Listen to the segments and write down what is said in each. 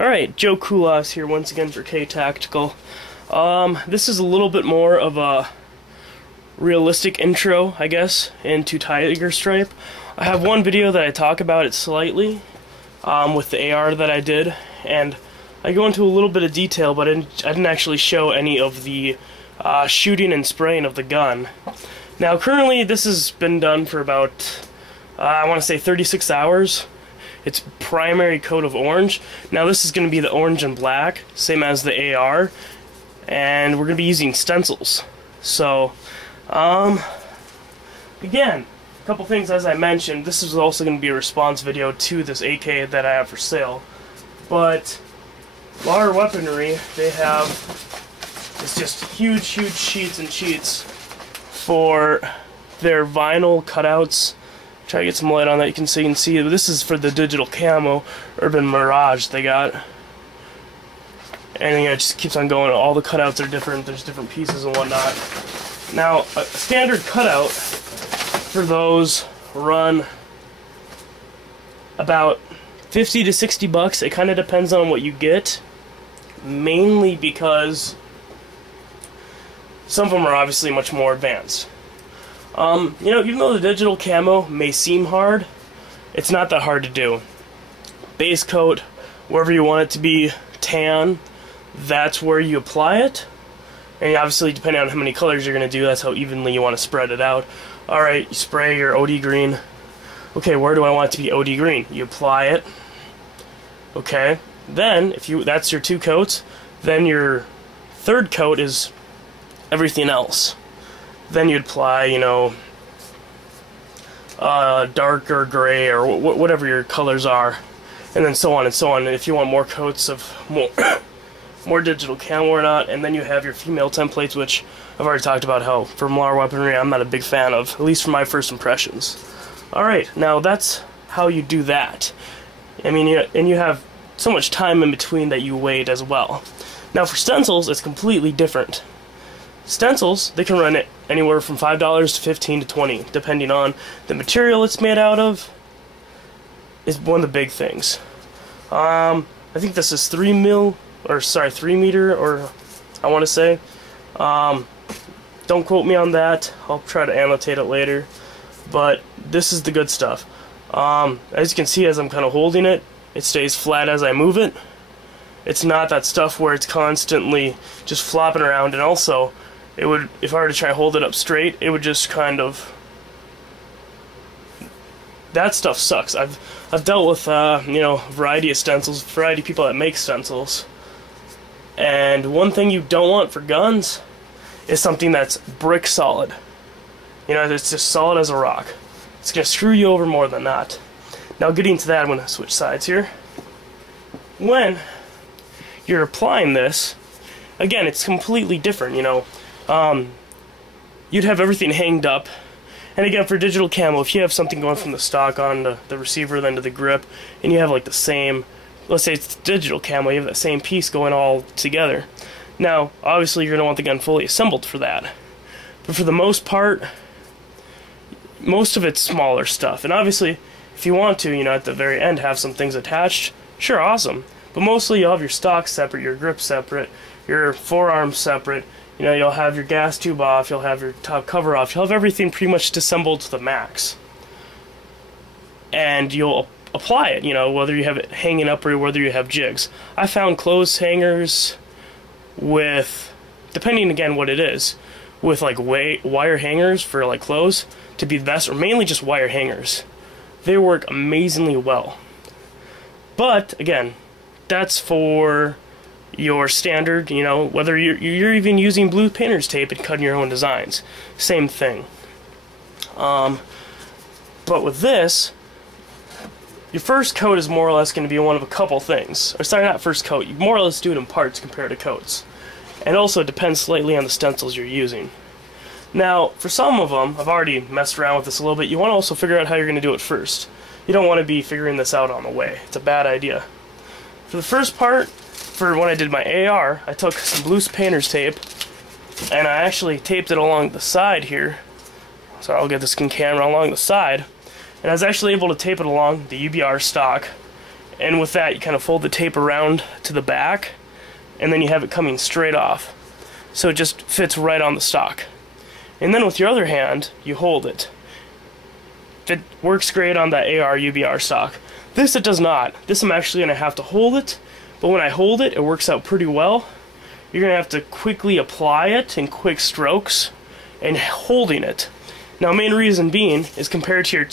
Alright, Joe Kulas here once again for K-Tactical. This is a little bit more of a realistic intro, I guess, into Tiger Stripe. I have one video that I talk about it slightly, with the AR that I did, and I go into a little bit of detail, but I didn't actually show any of the shooting and spraying of the gun. Now currently this has been done for about, I want to say 36 hours. It's primary coat of orange. Now this is going to be the orange and black, same as the AR, and we're going to be using stencils. So, again, a couple things as I mentioned. This is also going to be a response video to this AK that I have for sale. But Lar Weaponry, they have it's just huge sheets and sheets for their vinyl cutouts. Try to get some light on that. You can see this is for the digital camo Urban Mirage they got, and it just keeps on going. All the cutouts are different. There's different pieces and whatnot. Now a standard cutout for those run about 50 to 60 bucks. It kind of depends on what you get, mainly because some of them are obviously much more advanced. You know, even though the digital camo may seem hard, it's not that hard to do. Base coat, wherever you want it to be tan, that's where you apply it. And obviously, depending on how many colors you're going to do, that's how evenly you want to spread it out. Alright, you spray your OD green. Okay, where do I want it to be OD green? You apply it. Okay, then, that's your 2 coats, then your 3rd coat is everything else. Then you'd apply, you know, darker gray or whatever your colors are, and then so on and so on. And if you want more coats of more digital camo or not, and then you have your female templates, which I've already talked about how for Lar Weaponry I'm not a big fan of, at least for my first impressions. Alright, now that's how you do that. I mean, and you have so much time in between that you wait as well. Now for stencils, it's completely different. Stencils, they can run it anywhere from $5 to $15 to $20, depending on the material it's made out of. Is one of the big things. I think this is 3 meter, or I want to say. Don't quote me on that. I'll try to annotate it later. But this is the good stuff. As you can see, as I'm kind of holding it, it stays flat as I move it. It's not that stuff where it's constantly just flopping around, and also it would, if I were to try to hold it up straight, it would just kind of, that stuff sucks. I've dealt with you know, a variety of stencils, variety of people that make stencils, and one thing you don't want for guns is something that's brick solid. You know, it's just solid as a rock. It's gonna screw you over more than not. Now getting to that, I'm gonna switch sides here. When you're applying this, again, it's completely different, you know. You'd have everything hanged up, and again, for digital camo, if you have something going from the stock on the receiver, then to the grip, and you have like the same, let's say it's digital camo, you have that same piece going all together. Now, obviously, you're going to want the gun fully assembled for that, but for the most part, most of it's smaller stuff, and obviously, if you want to, you know, at the very end, have some things attached, sure, awesome. But mostly you'll have your stock separate, your grip separate, your forearm separate, you know, you'll have your gas tube off, you'll have your top cover off, you'll have everything pretty much disassembled to the max. And you'll apply it, you know, whether you have it hanging up or whether you have jigs. I found clothes hangers with, depending again what it is, with like wire hangers for like clothes to be the best, or mainly just wire hangers. They work amazingly well. But again, that's for your standard, you know, whether you're even using blue painter's tape and cutting your own designs. Same thing. But with this, your first coat is more or less going to be one of a couple things. Or sorry, not first coat. You more or less do it in parts compared to coats. And also it depends slightly on the stencils you're using. Now, for some of them, I've already messed around with this a little bit, you want to also figure out how you're going to do it first. You don't want to be figuring this out on the way. It's a bad idea. For the first part, for when I did my AR, I took some blue painter's tape, and I actually taped it along the side here. So I'll get this camera along the side, and I was actually able to tape it along the UBR stock And with that, you kind of fold the tape around to the back, and then you have it coming straight off. So it just fits right on the stock. And then with your other hand, you hold it. It works great on that AR UBR stock. This it does not. This I'm actually going to have to hold it, but when I hold it, it works out pretty well. You're going to have to quickly apply it in quick strokes and holding it. Now, main reason being is compared to your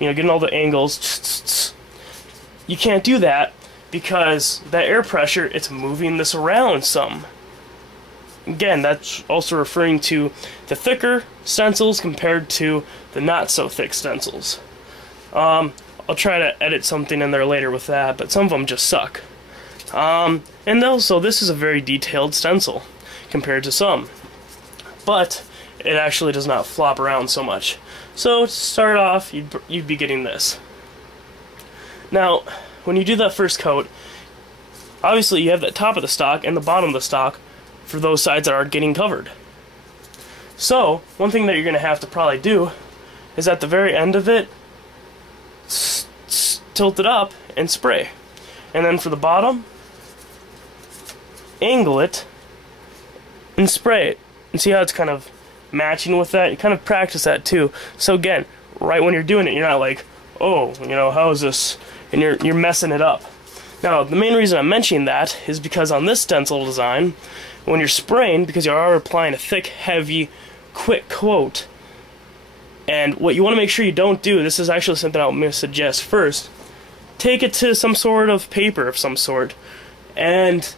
getting all the angles, you can't do that because that air pressure, it's moving this around some. Again, that's also referring to the thicker stencils compared to the not so thick stencils. I'll try to edit something in there later with that, but some of them just suck. And also, this is a very detailed stencil compared to some, but it actually does not flop around so much. So to start off, you'd be getting this. Now, when you do that first coat, obviously you have the top of the stock and the bottom of the stock for those sides that aren't getting covered. So, one thing that you're going to have to probably do is at the very end of it, tilt it up and spray. And then for the bottom, angle it and spray it. And see how it's kind of matching with that? You kind of practice that too. So again, right when you're doing it, you're not like, oh, how is this? And you're messing it up. Now, the main reason I'm mentioning that is because on this stencil design, when you're spraying, because you are applying a thick, heavy, quick coat, and what you want to make sure you don't do, this is actually something I'm going to suggest first, take it to some sort of paper of some sort, and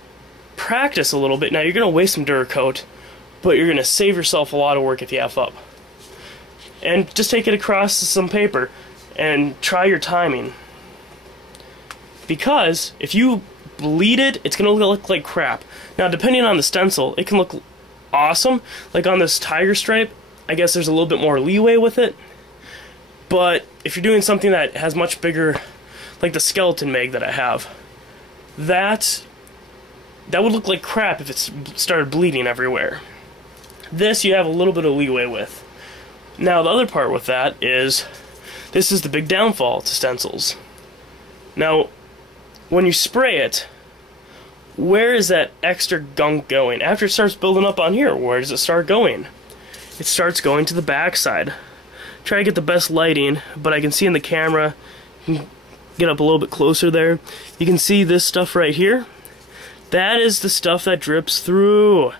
practice a little bit. Now, you're going to waste some Duracoat, but you're going to save yourself a lot of work if you F up. And just take it across to some paper, and try your timing. Because if you bleed it, it's going to look like crap. Now, depending on the stencil, it can look awesome. Like on this tiger stripe, I guess there's a little bit more leeway with it. But if you're doing something that has much bigger, like the skeleton mag that I have, that would look like crap if it started bleeding everywhere. This you have a little bit of leeway with. Now, the other part with that is, this is the big downfall to stencils. Now, when you spray it, where is that extra gunk going? After it starts building up on here, where does it start going? It starts going to the back side. Try to get the best lighting, but I can see in the camera, get up a little bit closer there, you can see this stuff right here. That is the stuff that drips through.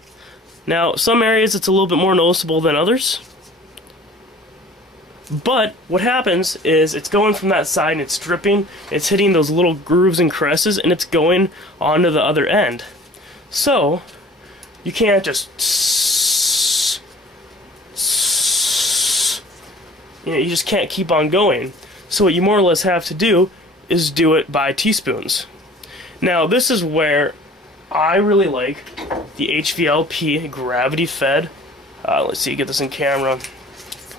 Now, some areas it's a little bit more noticeable than others. But what happens is it's going from that side and it's dripping, it's hitting those little grooves and crevices, and it's going onto the other end. So, you can't just you just can't keep on going. So what you more or less have to do is do it by teaspoons. Now, this is where I really like the HVLP gravity fed, let's see, get this in camera,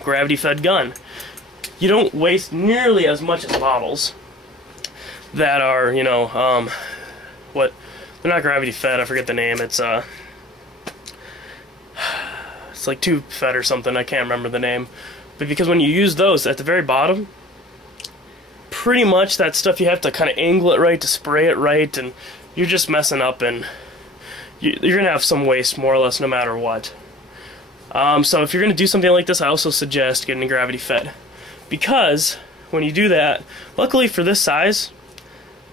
gravity fed gun. You don't waste nearly as much as bottles that are, they're not gravity fed, I forget the name, it's like tube fed or something, I can't remember the name. But because when you use those at the very bottom, pretty much that stuff you have to kind of angle it right to spray it right, and you're just messing up, and you're going to have some waste more or less no matter what. So if you're going to do something like this, I also suggest getting gravity fed. Because when you do that, luckily for this size,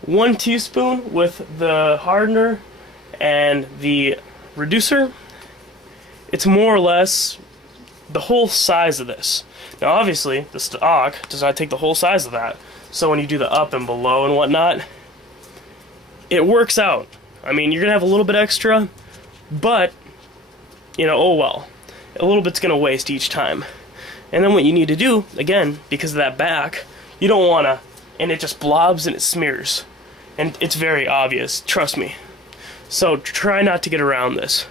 1 teaspoon with the hardener and the reducer, it's more or less the whole size of this. Now obviously, the stock does not take the whole size of that. So when you do the up and below and whatnot, it works out. I mean, you're going to have a little bit extra, but, oh well. A little bit's going to waste each time. And then what you need to do, again, because of that back, you don't want to, and it just blobs and it smears. And it's very obvious, trust me. So try not to get around this.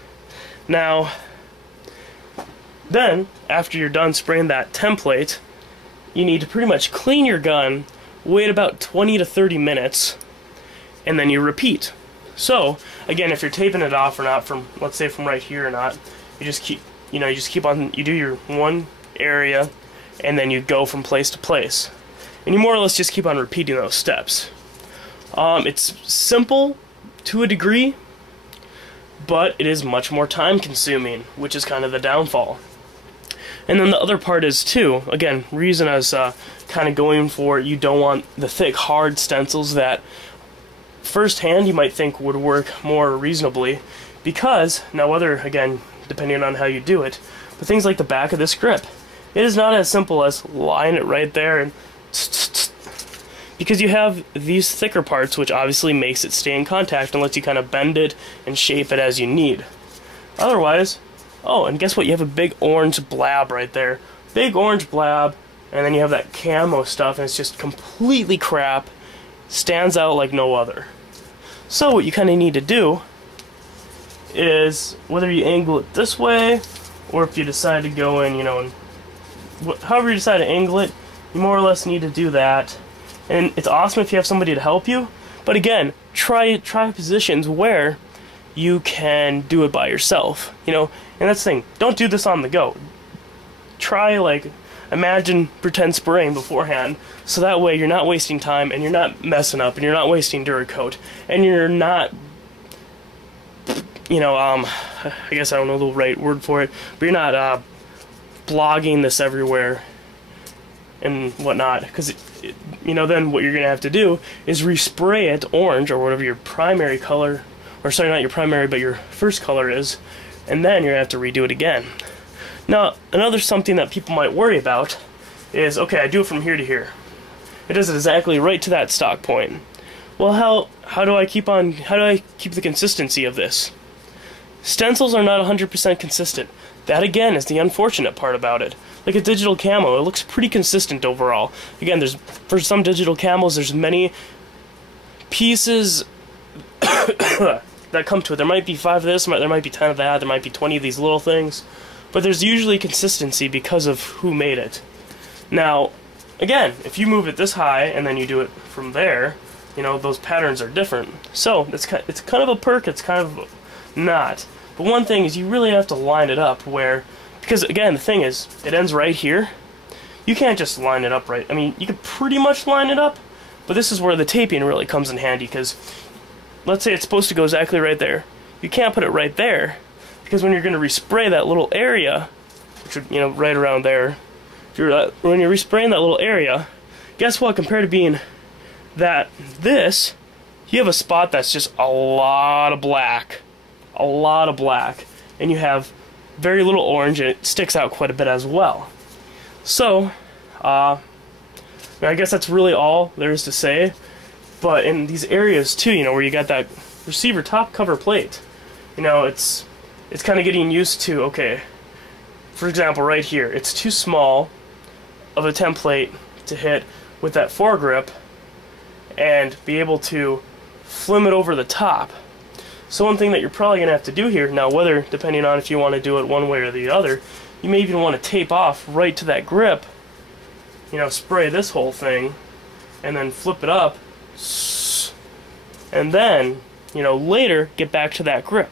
Now, then, after you're done spraying that template, you need to pretty much clean your gun, wait about 20 to 30 minutes, and then you repeat. So, again, if you're taping it off or not from, let's say from right here or not, you just keep, you do your one area, and then you go from place to place. And you more or less just keep on repeating those steps. It's simple to a degree, but it is much more time consuming, which is kind of the downfall. And then the other part is too, again, reason I was kind of going for, you don't want the thick hard stencils that firsthand you might think would work more reasonably, because now whether, again, depending on how you do it, but things like the back of this grip, it is not as simple as line it right there and because you have these thicker parts, which obviously makes it stay in contact and lets you kind of bend it and shape it as you need. Otherwise, oh, and guess what? You have a big orange blab right there. Big orange blab, and then you have that camo stuff, and it's just completely crap. Stands out like no other. So what you kind of need to do is, whether you angle it this way, or if you decide to go in, you know, and however you decide to angle it, you more or less need to do that. And it's awesome if you have somebody to help you, but again, try positions where you can do it by yourself, you know. And that's the thing, don't do this on the go. Try, like, imagine pretend spraying beforehand, so that way you're not wasting time, and you're not messing up, and you're not wasting Duracoat, and you're not, you know, I guess I don't know the right word for it, but you're not blogging this everywhere and whatnot, because you know, then what you're gonna have to do is respray it orange or whatever your primary color, or sorry, not your primary, but your first color is, and then you're gonna have to redo it again. Now, another something that people might worry about is, okay, I do it from here to here. It does it exactly right to that stock point. Well, how do I keep the consistency of this? Stencils are not 100% consistent. That again is the unfortunate part about it. Like a digital camo, it looks pretty consistent overall. Again, for some digital camos, there's many pieces that come to it. There might be 5 of this, there might be 10 of that, there might be 20 of these little things, but there's usually consistency because of who made it. Now, again, if you move it this high and then you do it from there, you know, those patterns are different. So it's kind of a perk, it's kind of not. But one thing is you really have to line it up where, because again, the thing is, it ends right here. You can't just line it up right. I mean, you could pretty much line it up, but this is where the taping really comes in handy, because let's say it's supposed to go exactly right there. You can't put it right there, because when you're going to respray that little area, which would, you know, right around there, when you're respraying that little area, guess what? Compared to being this, you have a spot that's just a lot of black. A lot of black. And you have very little orange, and it sticks out quite a bit as well. So, I guess that's really all there is to say. But in these areas too, you know, where you got that receiver top cover plate, you know, it's kind of getting used to, okay, for example, right here, it's too small of a template to hit with that foregrip and be able to flim it over the top. So one thing that you're probably going to have to do here, now whether, depending on if you want to do it one way or the other, you may even want to tape off right to that grip, you know, spray this whole thing, and then flip it up, and then, you know, later get back to that grip.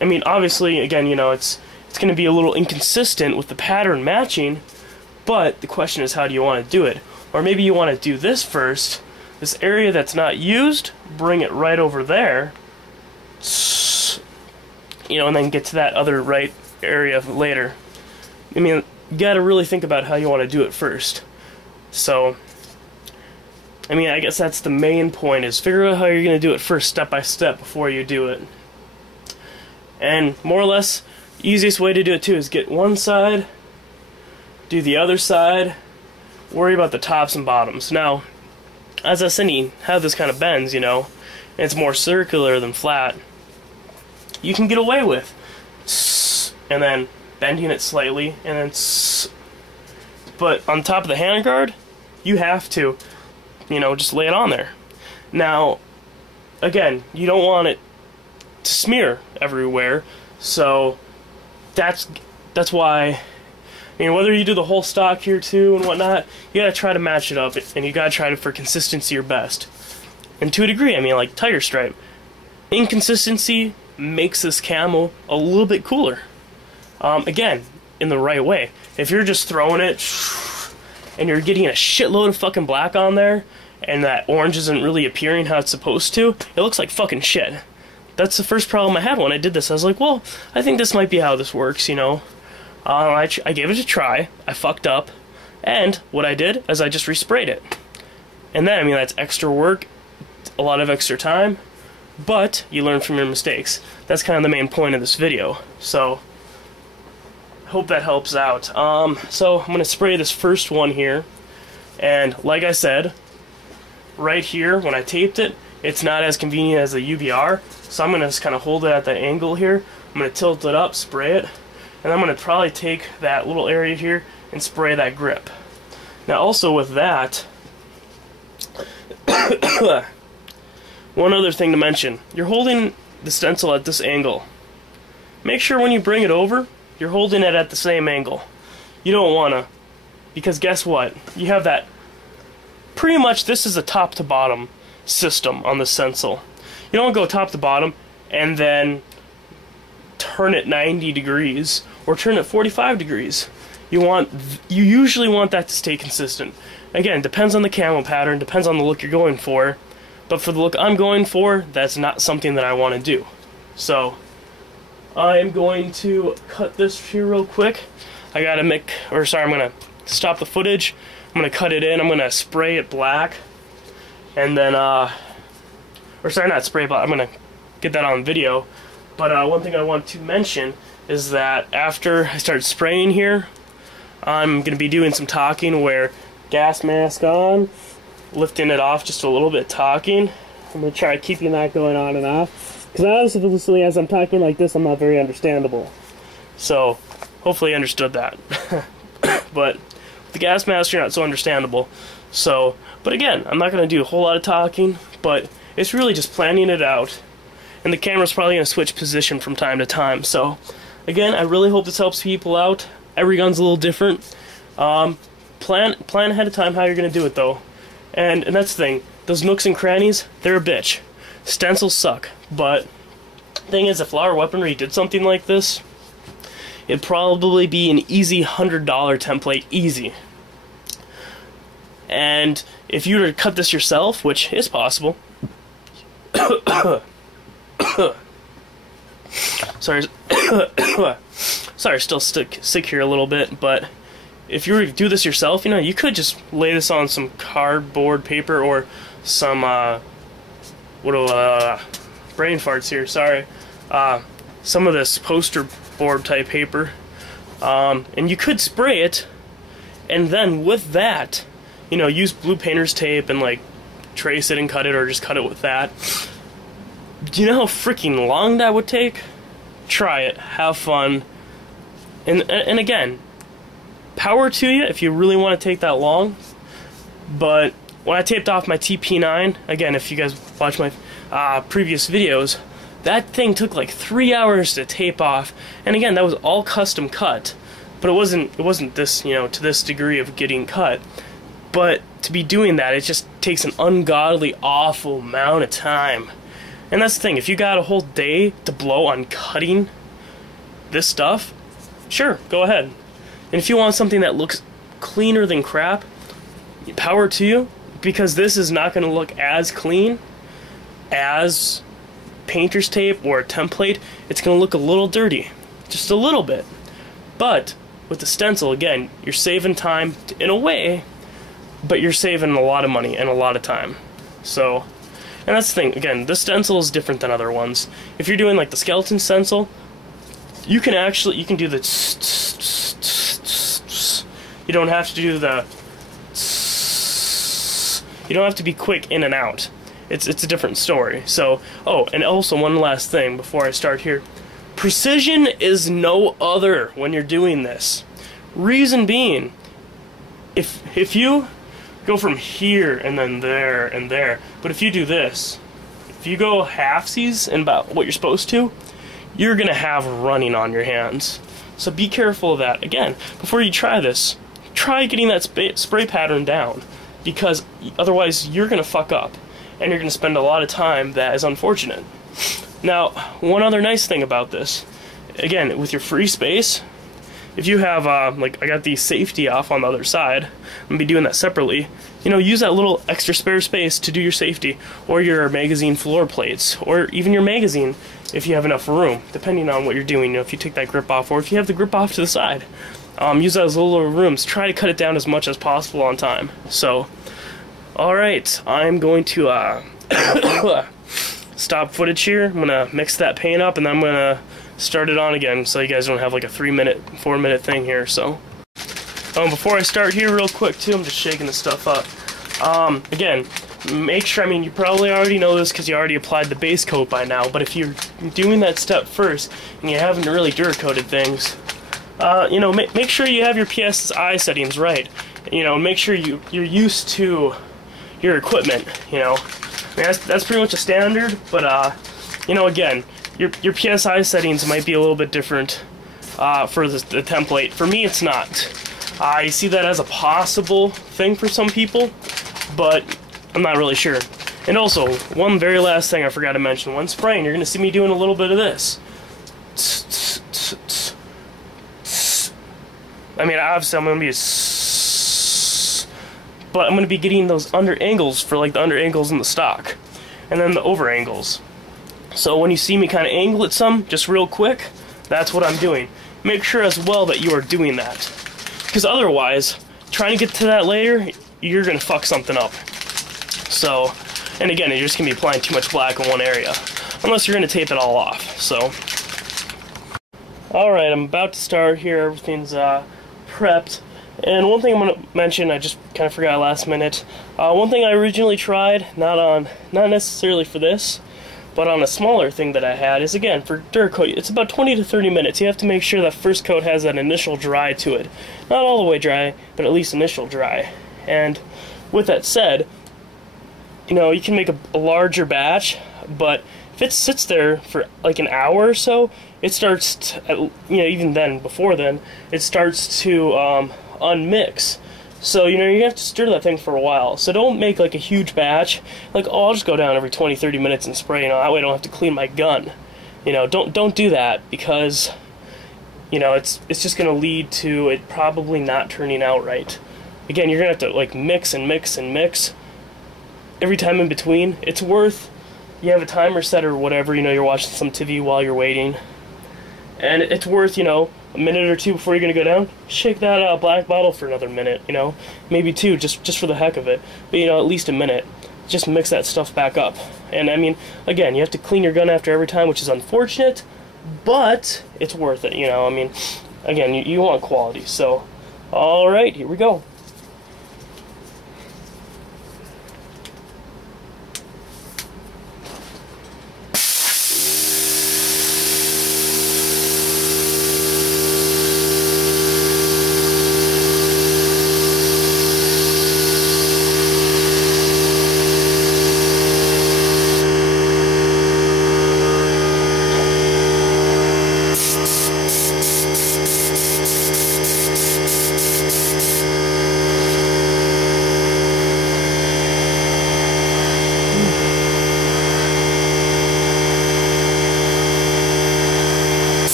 I mean, obviously, again, you know, it's going to be a little inconsistent with the pattern matching, but the question is, how do you want to do it? Or maybe you want to do this first, this area that's not used, bring it right over there, you know, and then get to that other right area later. I mean, you got to really think about how you want to do it first. So, I mean, I guess that's the main point, is figure out how you're going to do it first, step by step, before you do it. And more or less, the easiest way to do it too is get one side, do the other side, worry about the tops and bottoms. Now, as I said, how this kind of bends, you know, and it's more circular than flat, you can get away with, and then bending it slightly, and then, but on top of the handguard, you have to, you know, just lay it on there. Now, again, you don't want it to smear everywhere, so that's why, I mean, whether you do the whole stock here too and whatnot, you gotta try to match it up, and you gotta try to, for consistency, your best. And to a degree, I mean, like Tiger Stripe, inconsistency makes this camo a little bit cooler. Again, in the right way. If you're just throwing it and you're getting a shitload of fucking black on there, and that orange isn't really appearing how it's supposed to, it looks like fucking shit. That's the first problem I had when I did this. I was like, well, I think this might be how this works, you know. I gave it a try, I fucked up, and what I did is I just resprayed it. And then, I mean, that's extra work, a lot of extra time, but you learn from your mistakes. That's kind of the main point of this video. So, hope that helps out. So I'm going to spray this first one here, and like I said, right here, when I taped it, it's not as convenient as the UVR, so I'm going to just kind of hold it at the angle here. I'm going to tilt it up, spray it, and I'm going to probably take that little area here and spray that grip. Now also with that, one other thing to mention, you're holding the stencil at this angle. Make sure when you bring it over, you're holding it at the same angle. You don't want to, because guess what? You have that, pretty much this is a top to bottom system on the stencil. You don't go top to bottom and then turn it 90 degrees or turn it 45 degrees. You usually want that to stay consistent. Again, depends on the camo pattern, depends on the look you're going for, but for the look I'm going for, that's not something that I want to do. So I'm going to cut this here real quick. I'm gonna stop the footage. I'm gonna cut it in. I'm gonna spray it black, and then not spray it black. I'm gonna get that on video. But one thing I want to mention is that after I start spraying here, I'm gonna be doing some talking where gas mask on, lifting it off just a little bit, talking. I'm gonna try keeping that going on and off. Because obviously, as I'm talking like this, I'm not very understandable. So, hopefully you understood that. But with the gas mask, you're not so understandable. So, but again, I'm not going to do a whole lot of talking, but it's really just planning it out. And the camera's probably going to switch position from time to time. So, again, I really hope this helps people out. Every gun's a little different. Plan ahead of time how you're going to do it, though. And that's the thing. Those nooks and crannies, they're a bitch. Stencils suck, but thing is, if Flower Weaponry did something like this, it'd probably be an easy $100 template, easy. And if you were to cut this yourself, which is possible, sorry, still sick here a little bit, but if you were to do this yourself, you know, you could just lay this on some cardboard paper or some brain farts here, sorry. Some of this poster board type paper, and you could spray it, and then with that, you know, use blue painter's tape and like trace it and cut it, or just cut it with that. Do you know how freaking long that would take? Try it, have fun, and again, power to you if you really want to take that long. But when I taped off my TP9, again, if you guys watch my previous videos, that thing took like 3 hours to tape off, and again, that was all custom cut. But it wasn't this, you know, to this degree of getting cut. But to be doing that, it just takes an ungodly, awful amount of time. And that's the thing, if you got a whole day to blow on cutting this stuff, sure, go ahead. And if you want something that looks cleaner than crap, power to you, because this is not going to look as clean as painter's tape or a template. It's going to look a little dirty, just a little bit. But with the stencil, again, you're saving time in a way, but you're saving a lot of money and a lot of time. So, and that's the thing, again, this stencil is different than other ones. If you're doing like the skeleton stencil, you can do the you don't have to do the you don't have to be quick in and out. It's a different story. So, oh, and also one last thing before I start here. Precision is no other when you're doing this. Reason being, if you go from here and then there and there, but if you do this, if you go halfsies and about what you're supposed to, you're gonna have running on your hands. So be careful of that. Again, before you try this, try getting that spray pattern down, because otherwise you're gonna fuck up and you're gonna spend a lot of time that is unfortunate. Now, one other nice thing about this, again, with your free space, if you have like I got the safety off on the other side, I'm gonna be doing that separately. You know, use that little extra spare space to do your safety, or your magazine floor plates, or even your magazine if you have enough room, depending on what you're doing. You know, if you take that grip off, or if you have the grip off to the side, use those little rooms. Try to cut it down as much as possible on time. So, all right, I'm going to stop footage here. I'm gonna mix that paint up, and then I'm gonna start it on again, so you guys don't have like a 3-minute, 4-minute thing here. So, before I start here, real quick too, I'm just shaking this stuff up. Again, make sure, I mean, you probably already know this because you already applied the base coat by now, but if you're doing that step first and you haven't really Duracoated things, you know, make sure you have your PSI settings right. You know, make sure you're used to your equipment. You know, I mean, that's pretty much a standard, but you know, again, your PSI settings might be a little bit different for the template. For me, it's not. I see that as a possible thing for some people, but I'm not really sure. And also, one very last thing I forgot to mention: when spraying, you're going to see me doing a little bit of this. I mean, obviously I'm going to be but I'm going to be getting those under angles for like the under angles in the stock, and then the over angles. So when you see me kind of angle it some, just real quick, that's what I'm doing. Make sure as well that you are doing that, because otherwise, trying to get to that layer, you're going to fuck something up. So, and again, you're just going to be applying too much black in one area, unless you're going to tape it all off. So, alright, I'm about to start here. Everything's prepped. And one thing I'm going to mention, I just kind of forgot last minute. One thing I originally tried, not necessarily for this, but on a smaller thing that I had, is again for Duracoat. It's about 20 to 30 minutes. You have to make sure that first coat has that initial dry to it. Not all the way dry, but at least initial dry. And with that said, you know, you can make a larger batch, but if it sits there for like an hour or so, it starts to, you know, even then, before then, it starts to unmix. So, you know, you have to stir that thing for a while. So don't make like a huge batch, like, oh, I'll just go down every 20-30 minutes and spray, you know, that way I don't have to clean my gun. You know, don't do that, because, you know, it's just going to lead to it probably not turning out right. Again, you're going to have to like mix and mix and mix every time in between. It's worth, you have a timer set or whatever, you know, you're watching some TV while you're waiting, and it's worth, you know, a minute or two before you're going to go down, shake that black bottle for another minute, you know, maybe two, just for the heck of it, but, you know, at least a minute. Just mix that stuff back up. And I mean, again, you have to clean your gun after every time, which is unfortunate, but it's worth it, you know. I mean, again, you want quality. So, alright, here we go.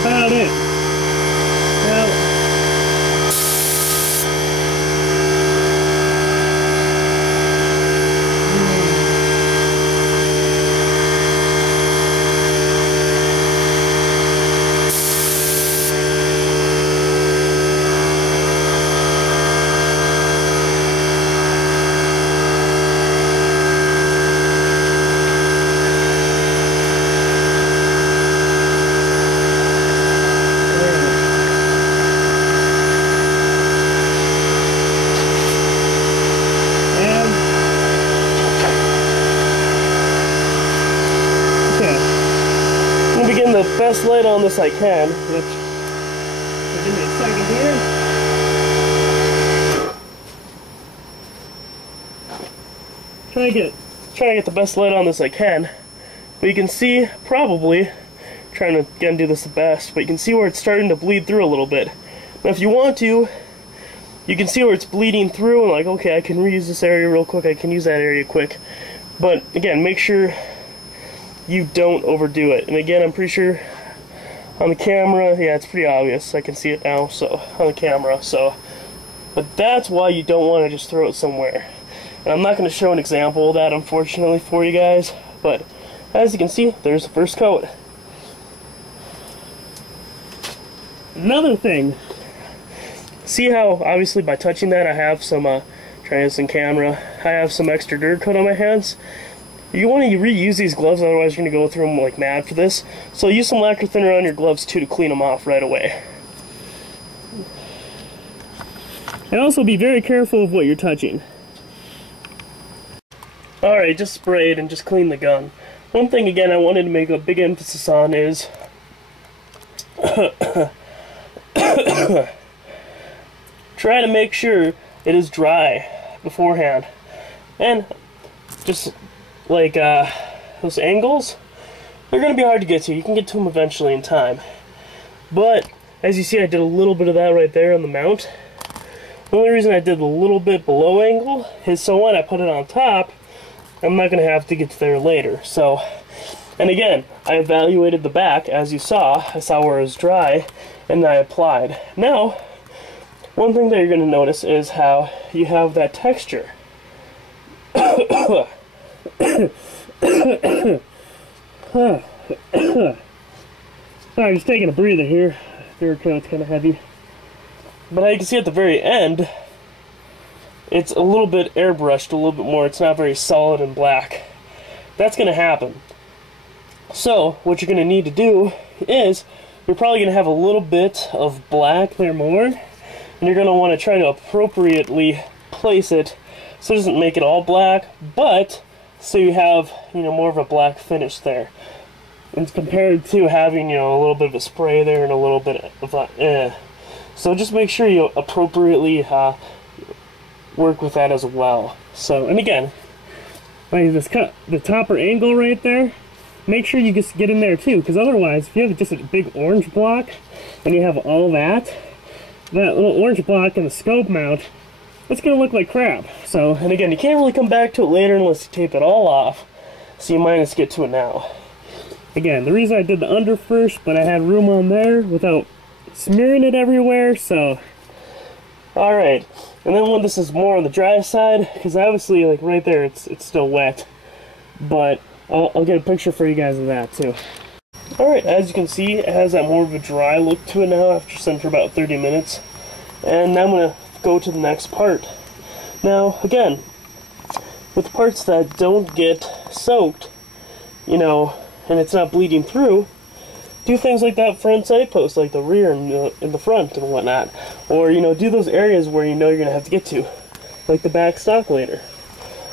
About it. Well, the best light on this I can, which, give me a second here. try to get the best light on this I can. But you can see, probably, trying to again do this the best, but you can see where it's starting to bleed through a little bit. Now if you want to, you can see where it's bleeding through and like, okay, I can reuse this area real quick, I can use that area quick. But again, make sure you don't overdo it. And again, I'm pretty sure on the camera, yeah, it's pretty obvious. I can see it now, so on the camera, so. But that's why you don't want to just throw it somewhere. And I'm not going to show an example of that, unfortunately, for you guys, but as you can see, there's the first coat. Another thing, see how obviously by touching that I have some, trying this in camera, I have some extra dirt coat on my hands. You want to reuse these gloves, otherwise you're going to go through them like mad for this. So use some lacquer thinner on your gloves too to clean them off right away. And also be very careful of what you're touching. Alright, just sprayed and just clean the gun. One thing again I wanted to make a big emphasis on is try to make sure it is dry beforehand. And just like those angles, they're going to be hard to get to. You can get to them eventually in time. But as you see, I did a little bit of that right there on the mount. The only reason I did a little bit below angle is so when I put it on top, I'm not going to have to get to there later. So, and again, I evaluated the back, as you saw. I saw where it was dry, and I applied. Now, one thing that you're going to notice is how you have that texture. Sorry, just taking a breather here. Dirt coat's kind of heavy. But as you can see at the very end, it's a little bit airbrushed, a little bit more. It's not very solid and black. That's going to happen. So, what you're going to need to do is, you're probably going to have a little bit of black there more, and you're going to want to try to appropriately place it so it doesn't make it all black, but so you have, you know, more of a black finish there. And compared to having, you know, a little bit of a spray there and a little bit of a So just make sure you appropriately work with that as well. So, and again, like this cut, the topper angle right there, make sure you just get in there too, because otherwise, if you have just a big orange block and you have all that little orange block in the scope mount, it's going to look like crap. So, and again, you can't really come back to it later unless you tape it all off, so you might as get to it now. Again, the reason I did the under first, but I had room on there without smearing it everywhere, so. Alright, and then when this is more on the dry side, because obviously, like right there, it's still wet, but I'll get a picture for you guys of that too. Alright, as you can see, it has that more of a dry look to it now after sitting for about 30 minutes. And now I'm going to go to the next part. Now, again, with parts that don't get soaked, you know, and it's not bleeding through, do things like that front side post, like the rear and the front and whatnot. Or, you know, do those areas where you know you're going to have to get to, like the back stock later.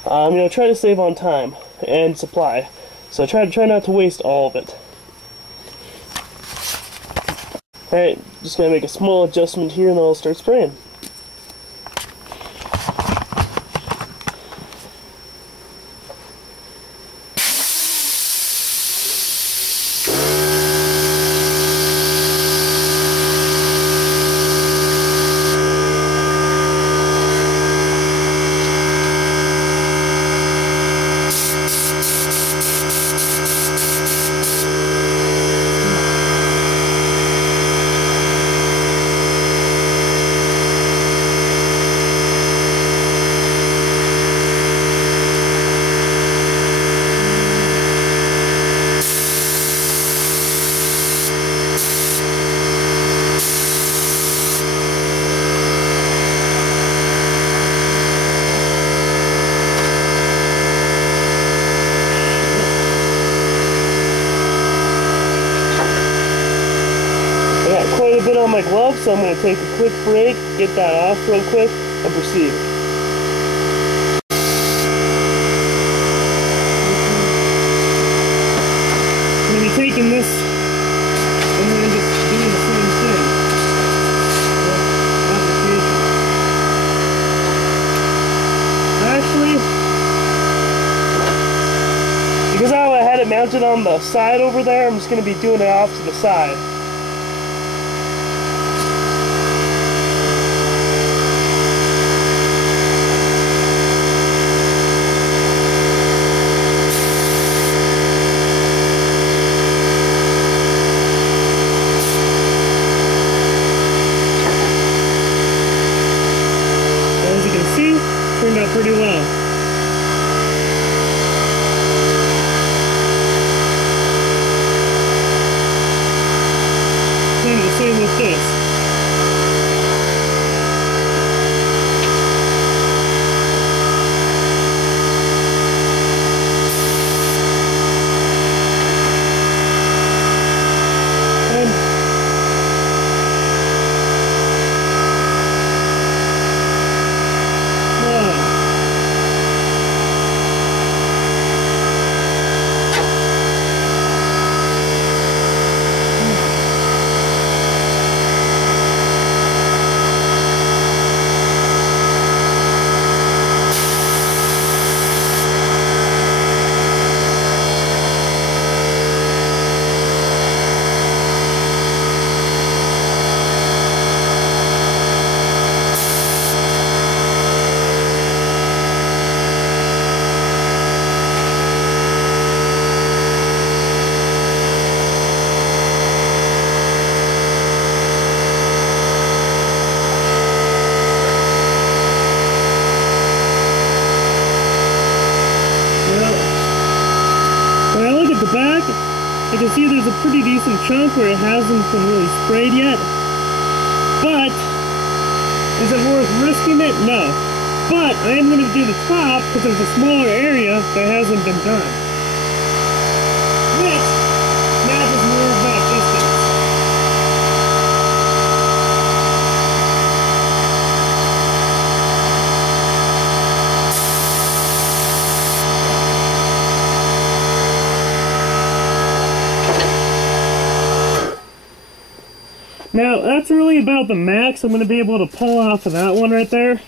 You know, try to save on time and supply. So try not to waste all of it. Alright, just going to make a small adjustment here and then I'll start spraying. On my glove, so I'm going to take a quick break, get that off real quick, and proceed. I'm going to be taking this and then just doing the same thing. Actually, it mounted on the side over there, I'm just going to be doing it off to the side. As you can see, turned out pretty well. Same with this. Back, I can see there's a pretty decent chunk where it hasn't been really sprayed yet. But is it worth risking it? No. But I am going to do the top because there's a smaller area that hasn't been done. Which matches more of that distance. Now, that's really about the max I'm going to be able to pull off of that one right there.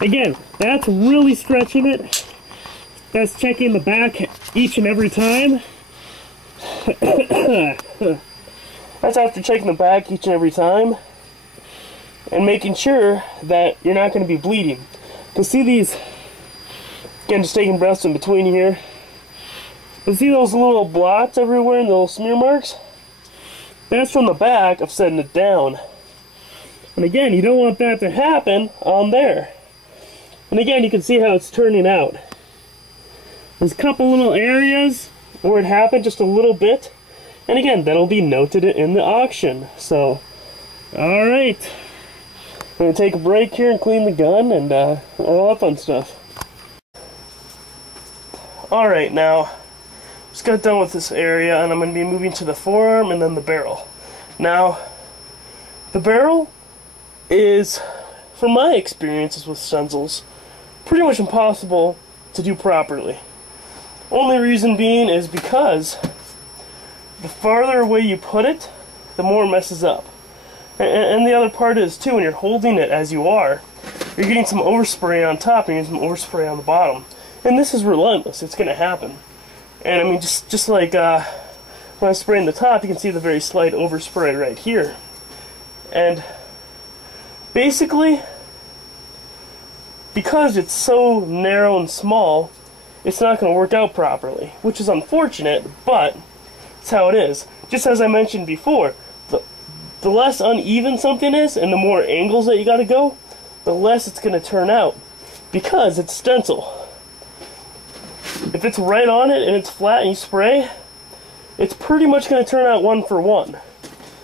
Again, that's really stretching it. That's checking the back each and every time. That's after checking the back each and every time. And making sure that you're not going to be bleeding. You see these, again, just taking breaths in between here. You see those little blots everywhere and the little smear marks? That's from the back of setting it down. And again, you don't want that to happen on there. And again, you can see how it's turning out. There's a couple little areas where it happened just a little bit. And again, that'll be noted in the auction. So, alright. I'm going to take a break here and clean the gun and all that fun stuff. Alright, now, just got done with this area and I'm going to be moving to the forearm and then the barrel. Now, the barrel is, from my experiences with stencils, pretty much impossible to do properly. Only reason being is because the farther away you put it, the more it messes up. And the other part is too, when you're holding it as you are, you're getting some overspray on top and you're getting some overspray on the bottom. And this is relentless, it's going to happen. And I mean, just like when I'm spraying the top, you can see the very slight overspray right here. And basically, because it's so narrow and small, it's not going to work out properly, which is unfortunate, but it's how it is. Just as I mentioned before, the less uneven something is, and the more angles that you got to go, the less it's going to turn out, because it's stencil. If it's right on it and it's flat and you spray, it's pretty much going to turn out one for one.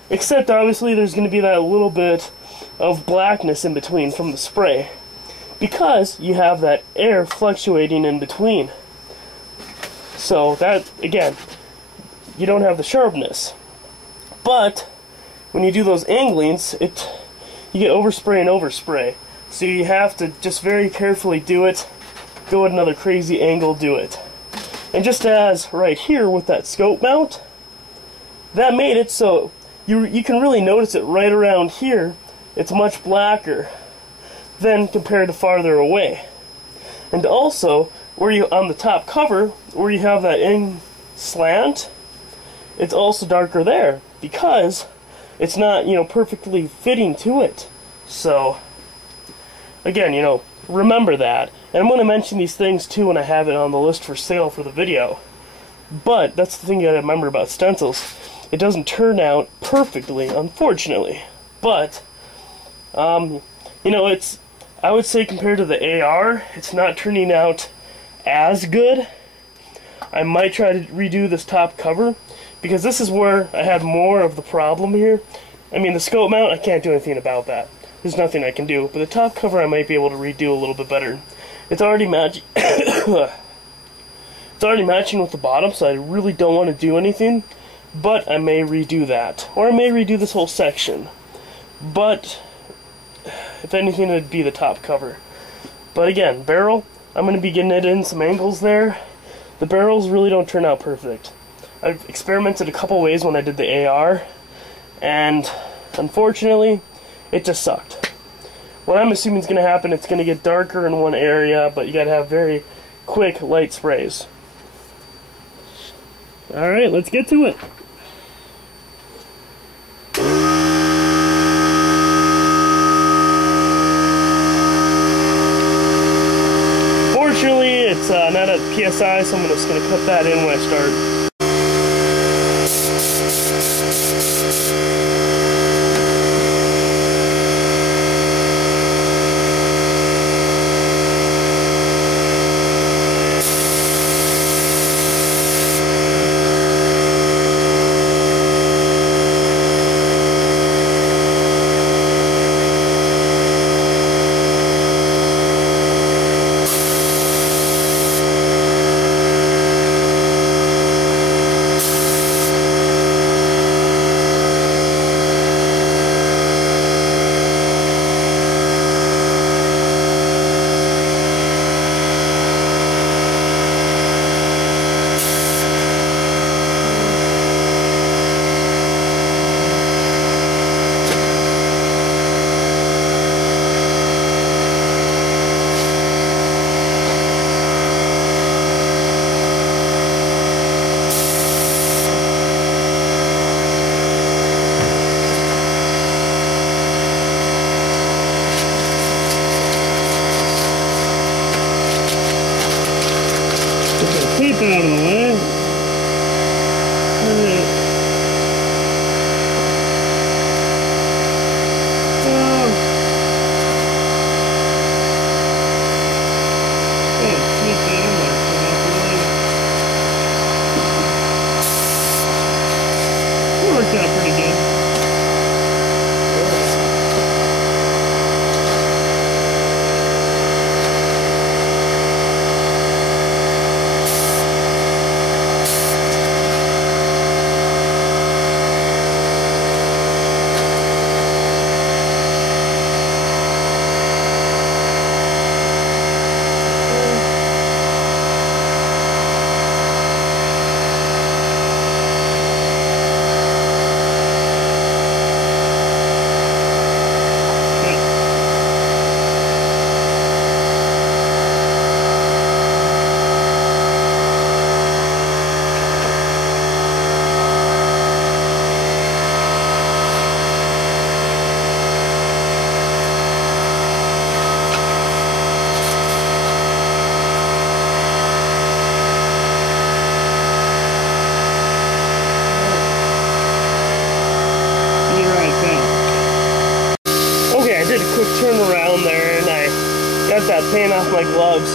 Except obviously there's going to be that little bit of blackness in between from the spray, because you have that air fluctuating in between. So that, again, you don't have the sharpness. But when you do those anglings, you get overspray and overspray. So you have to just very carefully do it. Go at another crazy angle, do it. And just as right here with that scope mount, that made it so you can really notice it right around here. It's much blacker than compared to farther away. And also, where you on the top cover, where you have that slant, it's also darker there because it's not, you know, perfectly fitting to it. So again, you know, remember that. And I'm going to mention these things too when I have it on the list for sale for the video. But that's the thing you got to remember about stencils. It doesn't turn out perfectly, unfortunately. But you know, it's, I would say compared to the AR, it's not turning out as good. I might try to redo this top cover because this is where I had more of the problem here. I mean, the scope mount, I can't do anything about that. There's nothing I can do. But the top cover I might be able to redo a little bit better. It's already matching. It's already matching with the bottom, so I really don't want to do anything. But I may redo that, or I may redo this whole section. But if anything, it'd be the top cover. But again, barrel, I'm going to be getting it in some angles there. The barrels really don't turn out perfect. I've experimented a couple ways when I did the AR, and unfortunately, it just sucked. What I'm assuming is going to happen, it's going to get darker in one area, but you got to have very quick, light sprays. Alright, let's get to it. Fortunately, it's not at PSI, so I'm just going to cut that in when I start. Tape out of the way. It worked out pretty good. Turn around there and I got that paint off my gloves.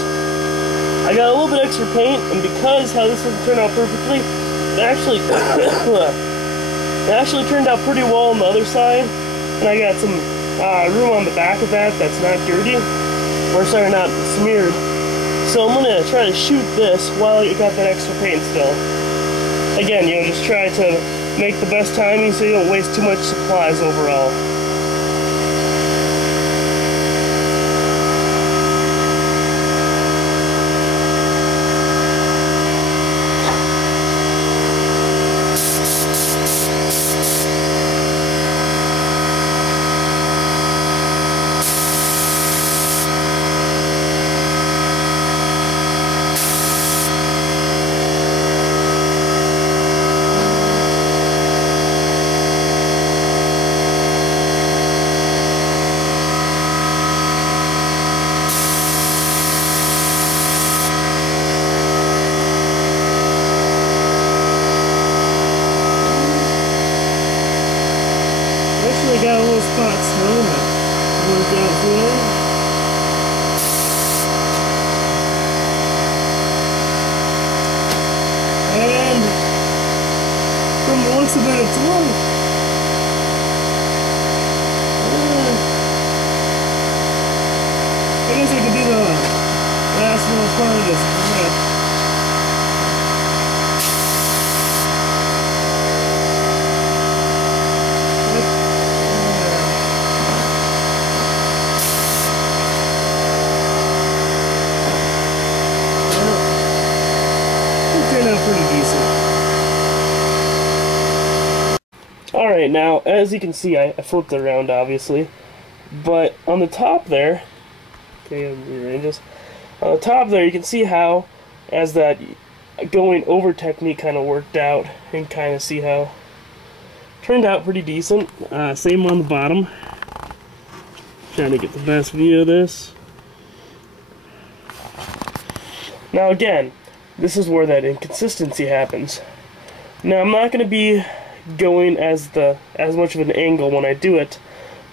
I got a little bit extra paint, and because how this doesn't turn out perfectly, it actually turned out pretty well on the other side, and I got some room on the back of that that's not dirty, or sorry, not smeared. So I'm gonna try to shoot this while you got that extra paint still. Again, you know, just try to make the best timing so you don't waste too much supplies overall. And from the looks of it, it's one. I guess I could do the last little part of this. Alright, now, as you can see, I flipped it around, obviously. But on the top there, okay, rearranges. On the top there, you can see how, as that going over technique kind of worked out, and kind of see how it turned out pretty decent. Same on the bottom. Trying to get the best view of this. Now again, this is where that inconsistency happens. Now I'm not going to be going as much of an angle when I do it,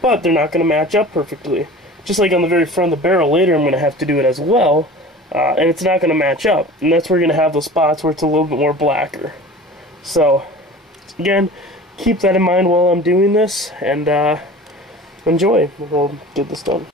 but they're not going to match up perfectly. Just like on the very front of the barrel, later I'm going to have to do it as well, and it's not going to match up. And that's where you're going to have those spots where it's a little bit more blacker. So, again, keep that in mind while I'm doing this, and enjoy. We'll get this done.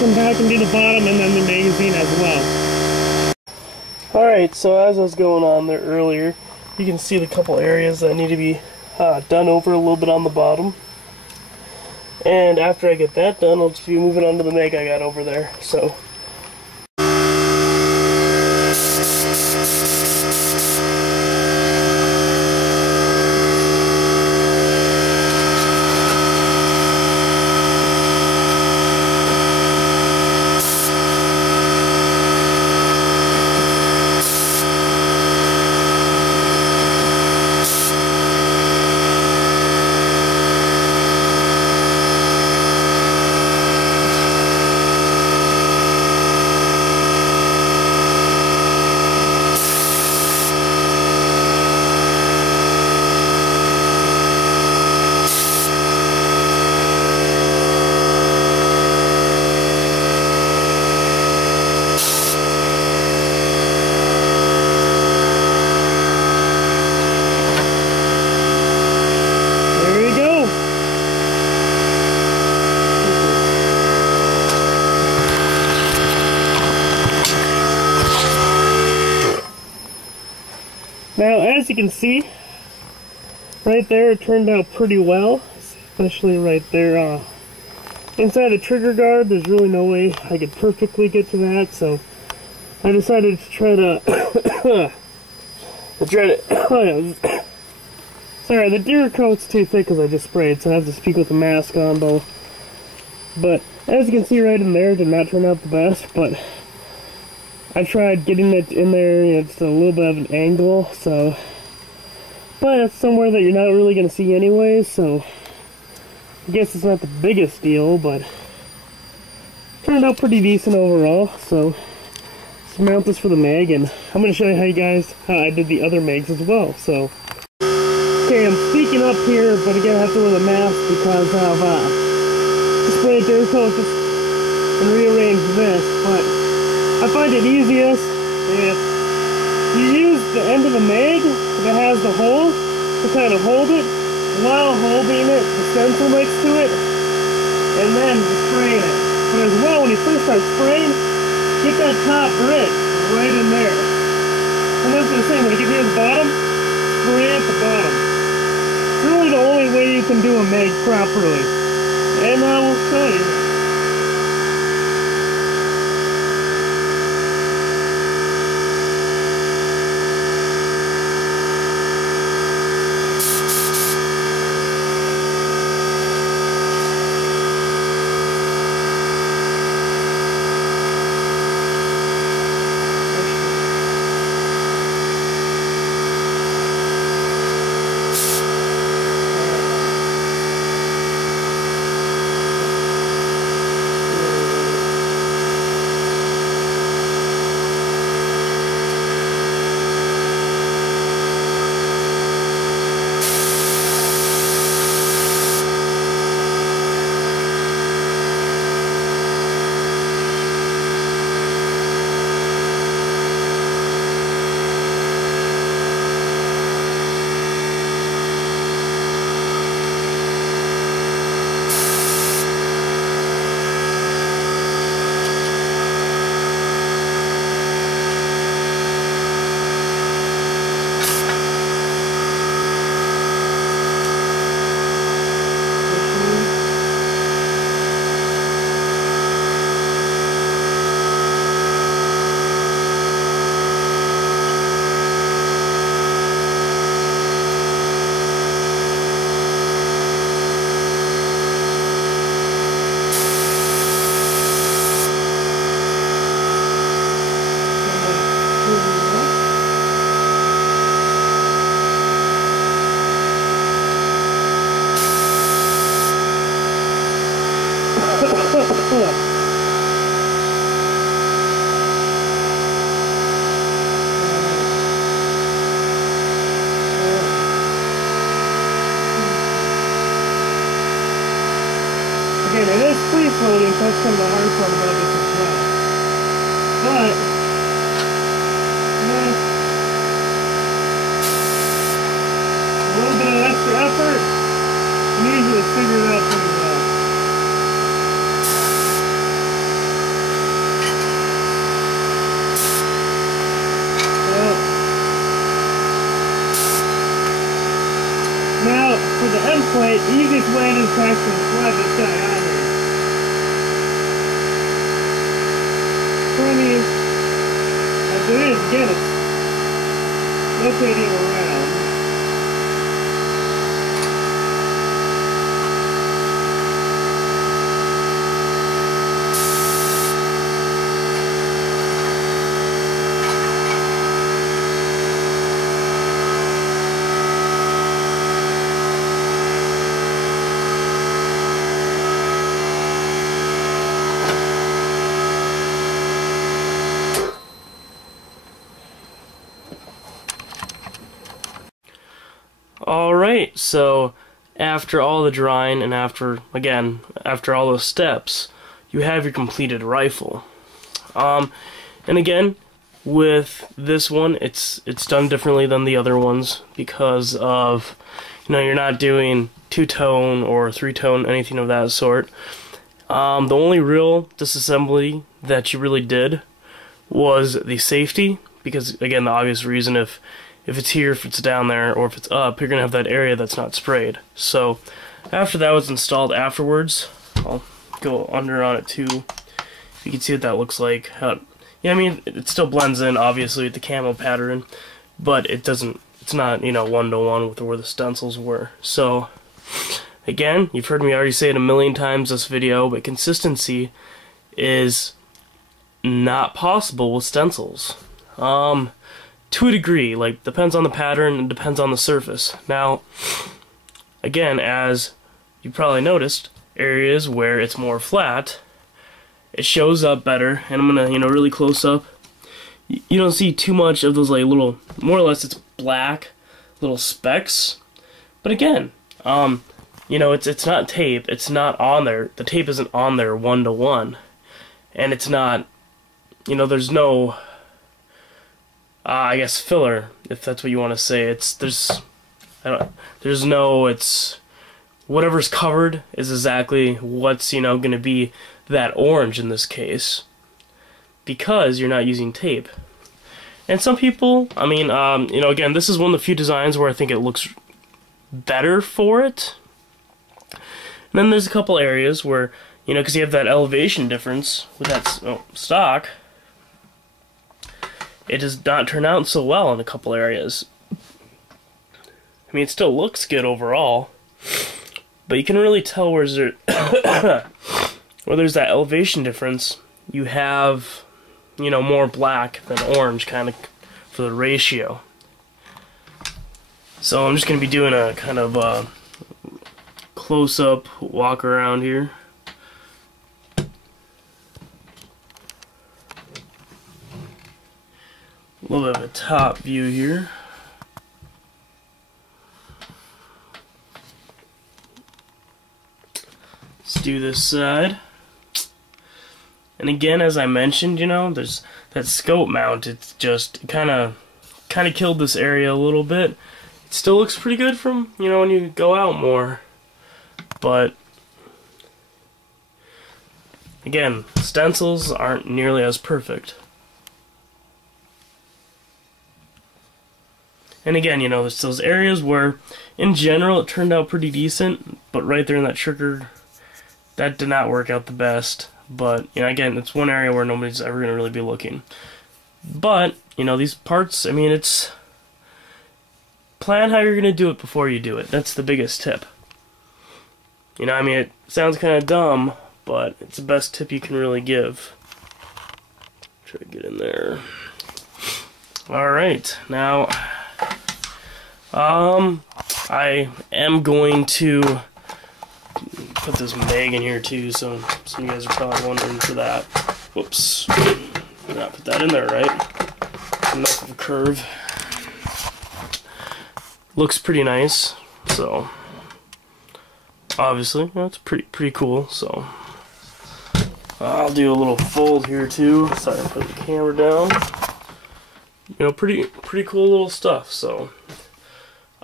Come back and do the bottom and then the magazine as well. Alright, so as I was going on there earlier, you can see the couple areas that need to be done over a little bit on the bottom. And after I get that done, I'll just be moving on to the mag I got over there. So. Now, as you can see, right there, it turned out pretty well, especially right there. Inside the trigger guard, there's really no way I could perfectly get to that, so I decided to try to, sorry, the deer coat's too thick because I just sprayed, so I have to speak with a mask on both. But, as you can see right in there, it did not turn out the best, but I tried getting it in there, you know, just a little bit of an angle, so, but it's somewhere that you're not really going to see anyways, so I guess it's not the biggest deal, but turned out pretty decent overall. So let's mount this for the mag, and I'm going to show you how I did the other mags as well. So okay, I'm speaking up here, but again I have to wear the mask because of spray dirt coat and rearrange this, but I find it easiest if you use the end of the mag that has the hole to kind of hold it while holding the stencil next to it, and then spraying it. But as well, when you first start spraying, get that top grit right in there. And that's the same, when you get near the bottom, spray at the bottom. It's really the only way you can do a mag properly. And I will show you. Again, it is free floating, so that's kind of the hard part about this as well. But, a little bit of extra effort, you usually figure it out pretty well. Now, for the end plate, the easiest way is to actually slide this guy on here. So I mean, as it is, again, it's rotating around. Alright, so after all the drying and after all those steps, you have your completed rifle. And again, with this one, it's done differently than the other ones because of, you know, you're not doing two-tone or three-tone, anything of that sort. The only real disassembly that you really did was the safety, because again, the obvious reason, if it's here, if it's down there, or if it's up, you're going to have that area that's not sprayed. So after that was installed afterwards, I'll go under on it too. You can see what that looks like. Yeah, I mean, it still blends in, obviously, with the camo pattern, but it's not, you know, one-to-one with where the stencils were. So, again, you've heard me already say it a million times this video, but consistency is not possible with stencils. To a degree, like, depends on the pattern and depends on the surface. Now, again, as you probably noticed, areas where it's more flat, it shows up better, and I'm gonna, really close up. You don't see too much of those, like, little, more or less it's black little specks. But again, it's not tape, it's not on there, the tape isn't on there 1-to-1, and it's not, there's no, I guess, filler, if that's what you want to say. It's whatever's covered is exactly what's, going to be that orange in this case, because you're not using tape. And some people, again, this is one of the few designs where I think it looks better for it. And then there's a couple areas where, because you have that elevation difference with that stock, it does not turn out so well in a couple areas. It still looks good overall, but you can really tell where there's that elevation difference. You have, more black than orange, kind of, for the ratio. So I'm just going to be doing a kind of close-up walk around here. A little bit of a top view here. Let's do this side. And again, as I mentioned, there's that scope mount. It's just kind of killed this area a little bit. It still looks pretty good from, when you go out more. But again, stencils aren't nearly as perfect. And again, there's those areas where, in general, it turned out pretty decent, but right there in that trigger, that did not work out the best. But, again, it's one area where nobody's ever going to really be looking. But, these parts, it's... plan how you're going to do it before you do it. That's the biggest tip. It sounds kind of dumb, but it's the best tip you can really give. Try to get in there. Alright, now... I am going to put this mag in here too, so some of you guys are probably wondering for that. Whoops. Did not put that in there right. Enough of a curve. Looks pretty nice, so obviously that's pretty cool. So I'll do a little fold here too. Sorry, I put the camera down. Pretty cool little stuff. So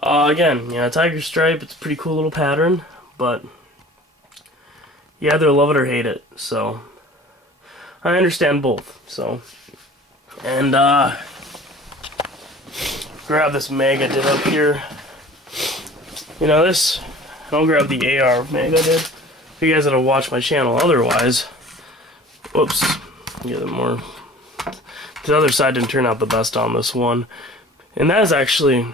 again, tiger stripe, it's a pretty cool little pattern, but you either love it or hate it, so I understand both. So, and grab this mag I did up here. I'll grab the AR mag I did. If you guys that have watched my channel otherwise, whoops, get it more. The other side didn't turn out the best on this one, and that is actually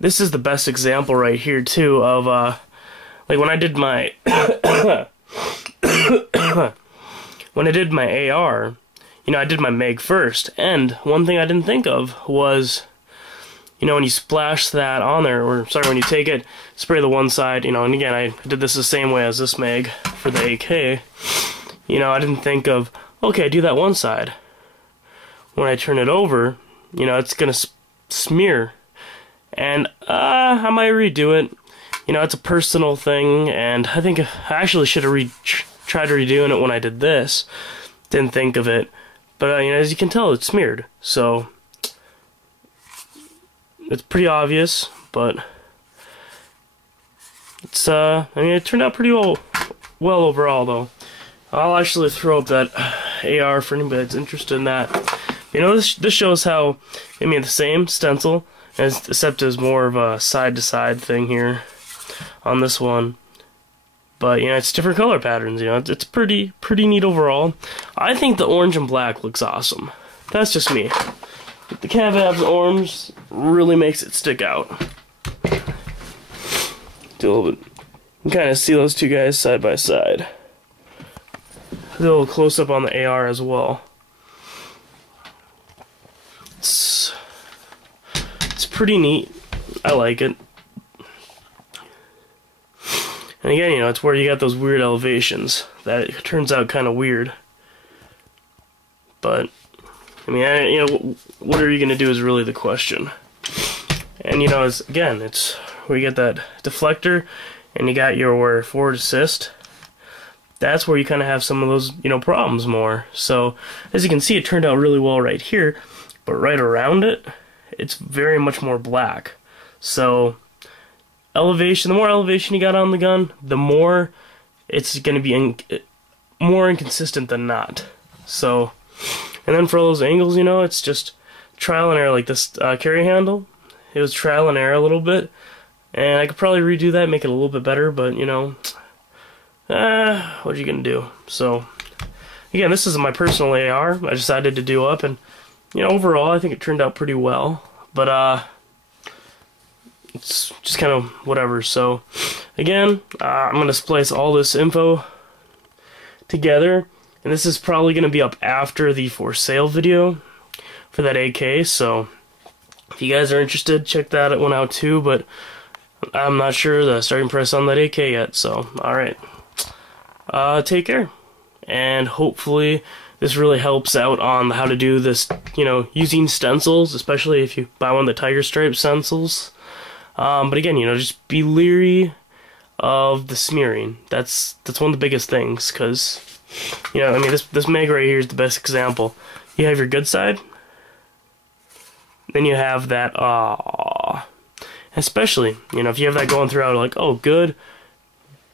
this is the best example right here too of like when I did my when I did my AR, I did my mag first, and one thing I didn't think of was, when you splash that on there, or sorry, when you take it, spray the one side, and again, I did this the same way as this mag for the AK, I didn't think of, okay, I do that one side. When I turn it over, it's gonna smear, and I might redo it. It's a personal thing, and I think I actually should have tried redoing it when I did this. Didn't think of it, but as you can tell, it's smeared, so it's pretty obvious. But it's it turned out pretty well overall, though. I'll actually throw up that AR for anybody that's interested in that. This shows how, the same stencil, except as more of a side-to-side thing here on this one. But, it's different color patterns, it's pretty neat overall. I think the orange and black looks awesome. That's just me. The Cavab's orange really makes it stick out. Do a little bit. You can kind of see those two guys side by side. a little close up on the AR as well. It's pretty neat. I like it. And again, you know, it's where you got those weird elevations that it turns out kind of weird. But I mean, you know, what are you gonna do is really the question. And you know, it's where you get that deflector, and you got your forward assist. That's where you kind of have some of those, you know, problems more. So as you can see, it turned out really well right here, but right around it, it's very much more black. So elevation, the more elevation you got on the gun, the more it's going to be more inconsistent than not. So, and then for all those angles, you know, it's just trial and error. Like this carry handle, it was trial and error a little bit, and I could probably redo that, make it a little bit better, but you know, what are you gonna do? So again, this is my personal AR. I decided to do up, and you know, overall I think it turned out pretty well, but it's just kind of whatever. So again, I'm gonna splice all this info together, and this is probably gonna be up after the for sale video for that AK. So if you guys are interested, check that one out too, but I'm not sure the starting price on that AK yet. So alright, take care, and hopefully this really helps out on how to do this, you know, using stencils, especially if you buy one of the tiger stripe stencils. But again, you know, just be leery of the smearing. That's one of the biggest things, because you know, I mean, this mag right here is the best example. You have your good side, then you have that especially, you know, if you have that going throughout, like, oh, good,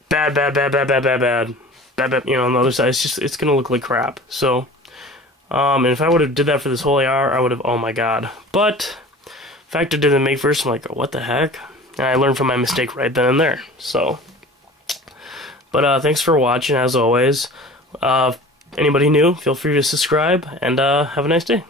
bad, bad, bad, bad, bad, bad, bad, bad, bad, you know, on the other side, it's gonna look like crap. So, and if I would have did that for this whole AR, I would have, oh my god. But the fact I didn't make first, I'm like, oh, what the heck? And I learned from my mistake right then and there. So, but thanks for watching, as always. Anybody new, feel free to subscribe, and have a nice day.